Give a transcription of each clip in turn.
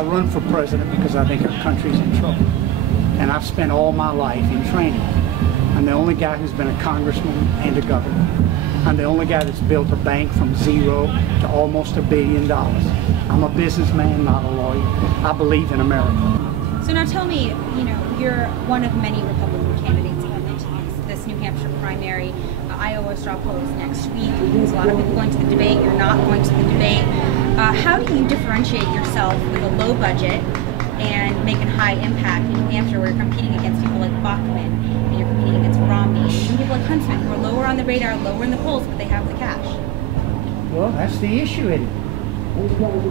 I run for president because I think our country's in trouble. And I've spent all my life in training. I'm the only guy who's been a congressman and a governor. I'm the only guy that's built a bank from zero to almost $1 billion. I'm a businessman, not a lawyer. I believe in America. So now tell me, you know, you're one of many Republican candidates going into this New Hampshire primary. Iowa straw poll is next week. There's a lot of people going to the debate. You're not going to the debate. How do you differentiate yourself with a low budget and make a high impact in New Hampshire, where you're competing against people like Bachman and you're competing against Romney and even people like Huntsman, who are lower on the radar, lower in the polls, but they have the cash? Well, that's the issue, isn't it?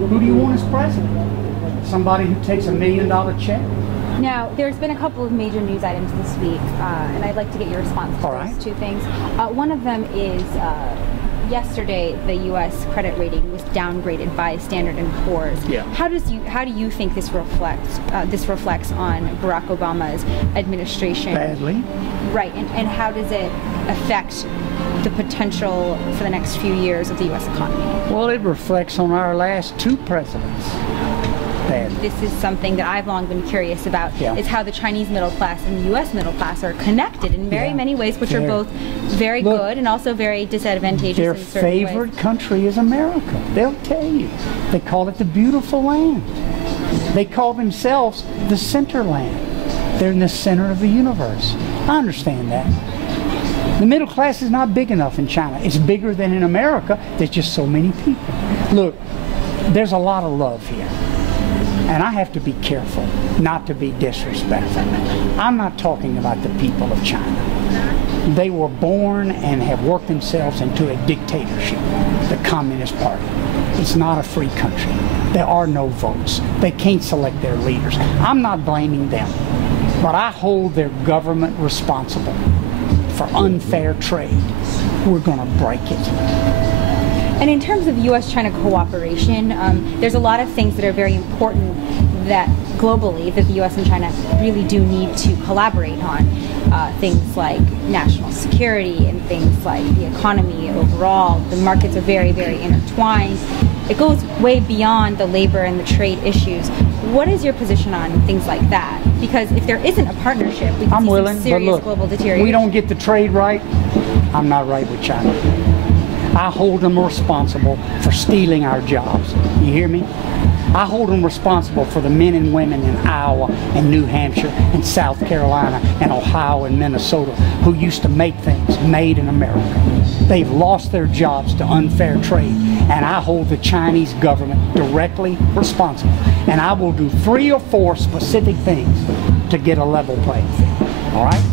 Who do you want as president? Somebody who takes $1 million check? Now, there's been a couple of major news items this week, and I'd like to get your response to those two things. One of them is yesterday the U.S. credit rating was downgraded by Standard & Poor's. Yeah. How do you think this reflects on Barack Obama's administration? Badly. Right, and how does it affect the potential for the next few years of the U.S. economy? Well, it reflects on our last two presidents. This is something that I've long been curious about, is how the Chinese middle class and the U.S. middle class are connected in very many ways, which are both very good and also very disadvantageous their in certain ways. favorite country is America. They'll tell you. They call it the beautiful land. They call themselves the center land. They're in the center of the universe. I understand that. The middle class is not big enough in China. It's bigger than in America. There's just so many people. Look, there's a lot of love here. And I have to be careful not to be disrespectful. I'm not talking about the people of China. They were born and have worked themselves into a dictatorship, the Communist Party. It's not a free country. There are no votes. They can't select their leaders. I'm not blaming them, but I hold their government responsible for unfair trade. We're going to break it. And in terms of U.S.-China cooperation, there's a lot of things that are very important that globally that the U.S. and China really do need to collaborate on. Things like national security and things like the economy overall. The markets are very, very intertwined. It goes way beyond the labor and the trade issues. What is your position on things like that? Because if there isn't a partnership, we can see some serious global deterioration. We don't get the trade right, I'm not right with China. I hold them responsible for stealing our jobs. You hear me? I hold them responsible for the men and women in Iowa and New Hampshire and South Carolina and Ohio and Minnesota who used to make things made in America. They've lost their jobs to unfair trade, and I hold the Chinese government directly responsible. And I will do 3 or 4 specific things to get a level playing field. All right?